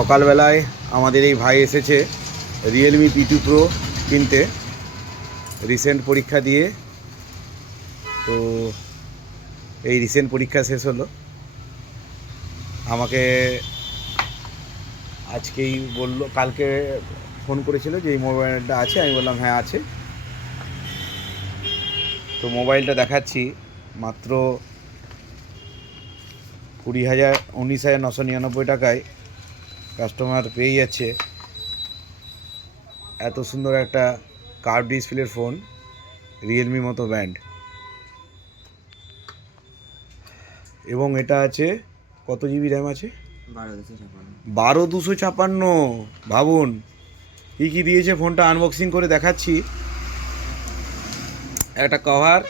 সকালবেলায় আমাদের এই ভাই এসেছে রিয়েলমি P2 Pro কিনতে, রিসেন্ট পরীক্ষা দিয়ে। তো এই রিসেন্ট পরীক্ষা শেষ হলো, আমাকে আজকেই বললো, কালকে ফোন করেছিল যে এই মোবাইলটা আছে। আমি বললাম হ্যাঁ আছে। তো মোবাইলটা দেখাচ্ছি, মাত্র 19,999 টাকায় কাস্টমার পেয়ে যাচ্ছে এত সুন্দর একটা কার্ভ ডিসপ্লের ফোন, রিয়েলমি মতো ব্র্যান্ড। এবং এটা আছে কত জিবি র্যাম আছে? 12,256। ভাবুন কী কী দিয়েছে ফোনটা। আনবক্সিং করে দেখাচ্ছি। একটা কভার,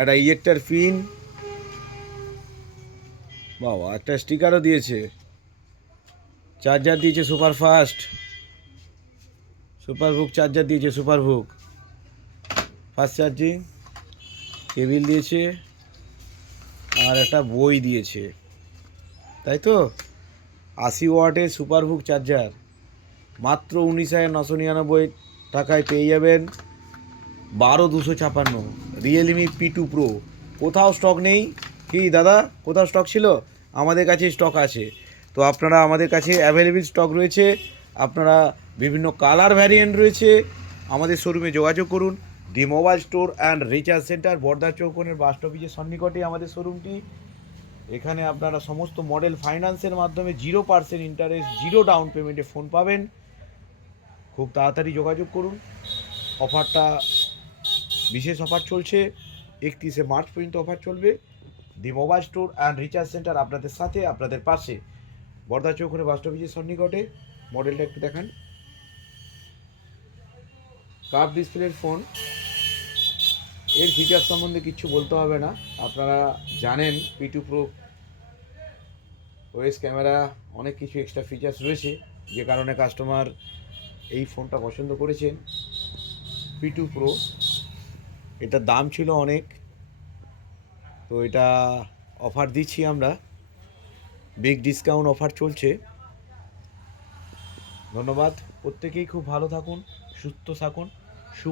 একটা ইজেক্টার পিন, বাবা একটা স্টিকারও দিয়েছে, চার্জার দিয়েছে সুপারভুক চার্জার দিয়েছে, সুপারভুক ফাস্ট চার্জিং কেবিল দিয়েছে, আর একটা বই দিয়েছে, তাই তো। 80 ওয়াটের সুপারভুক চার্জার মাত্র 19,999 টাকায় পেয়ে যাবেন। 12,256 রিয়েলমি P2 Pro। কোথাও স্টক নেই কি দাদা? কোথাও স্টক ছিল? আমাদের কাছে স্টক আছে। তো আপনারা, আমাদের কাছে অ্যাভেলেবেল স্টক রয়েছে। আপনারা বিভিন্ন কালার ভ্যারিয়েন্ট রয়েছে। আমাদের শোরুমে যোগাযোগ করুন। The mobile store and recharge centre, বর্ধা চৌকনের বাস স্টপেজের সন্নিকটে আমাদের শোরুমটি। এখানে আপনারা সমস্ত মডেল ফাইন্যান্সের মাধ্যমে 0% ইন্টারেস্ট, 0 ডাউন পেমেন্টে ফোন পাবেন। খুব তাড়াতাড়ি যোগাযোগ করুন। অফারটা, বিশেষ অফার চলছে, 31শে মার্চ পর্যন্ত অফার চলবে। The mobile store and recharge centre আপনাদের সাথে, আপনাদের পাশে, বর্ধা চৌকনে বাস স্টপেজের সন্নিকটে। মডেলটা একটু দেখান। কার্ভ ডিসপ্লের ফোন, এর ফিচার সম্বন্ধে কিছু বলতে হবে না, আপনারা জানেন। P2 Pro ওএস ক্যামেরা, অনেক কিছু এক্সট্রা ফিচার্স রয়েছে, যে কারণে কাস্টমার এই ফোনটা পছন্দ করেছেন। P2 Pro, এটার দাম ছিল অনেক, তো এটা অফার দিচ্ছি আমরা, বিগ ডিসকাউন্ট অফার চলছে। ধন্যবাদ। প্রত্যেকেই খুব ভালো থাকুন, সুস্থ থাকুন।